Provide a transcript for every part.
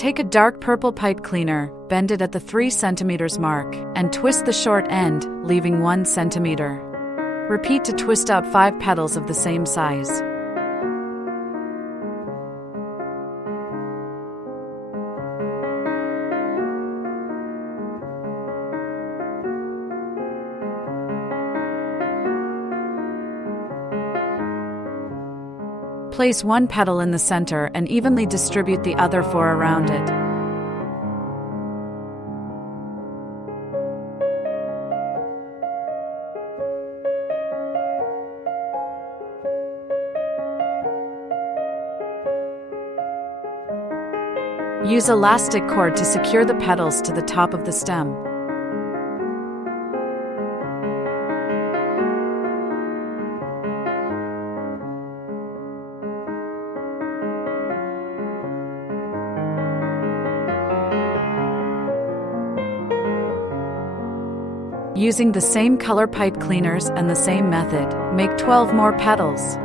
Take a dark purple pipe cleaner, bend it at the 3 cm mark, and twist the short end, leaving 1 cm. Repeat to twist out 5 petals of the same size. Place 1 petal in the center and evenly distribute the other 4 around it. Use elastic cord to secure the petals to the top of the stem. Using the same color pipe cleaners and the same method, make 12 more petals.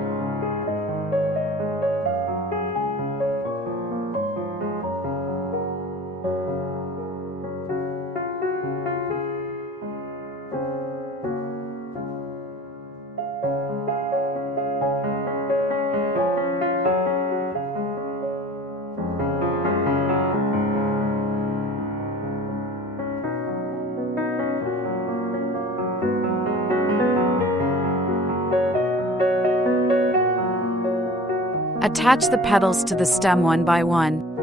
Attach the petals to the stem one by one.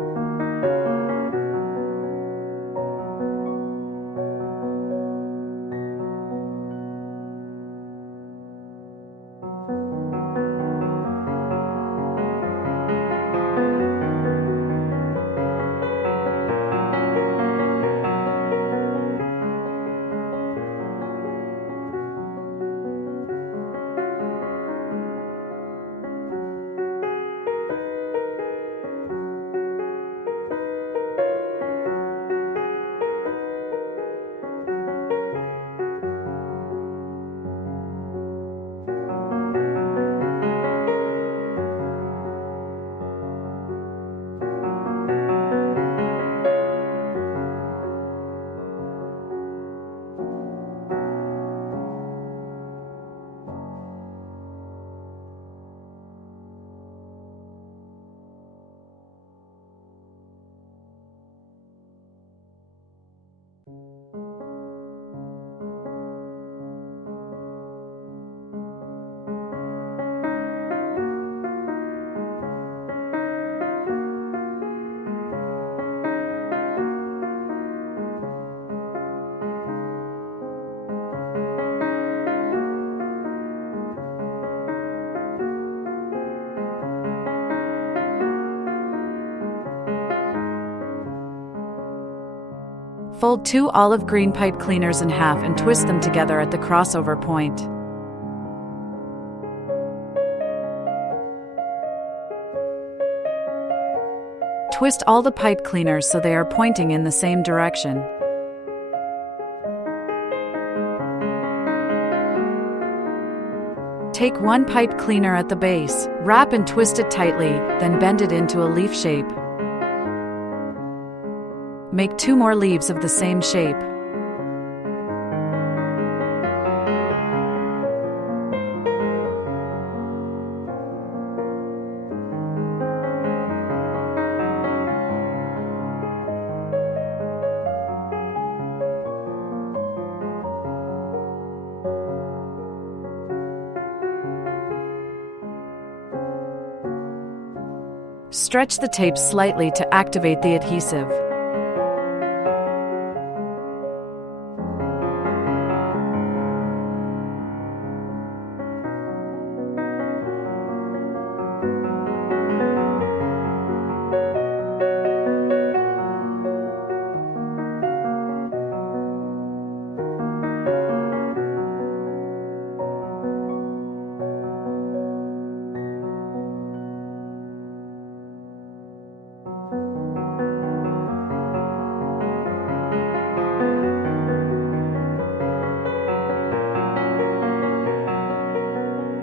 Fold 2 olive green pipe cleaners in half and twist them together at the crossover point. Twist all the pipe cleaners so they are pointing in the same direction. Take 1 pipe cleaner at the base, wrap and twist it tightly, then bend it into a leaf shape. Make 2 more leaves of the same shape. Stretch the tape slightly to activate the adhesive.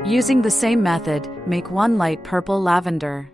Using the same method, make 1 light purple lavender.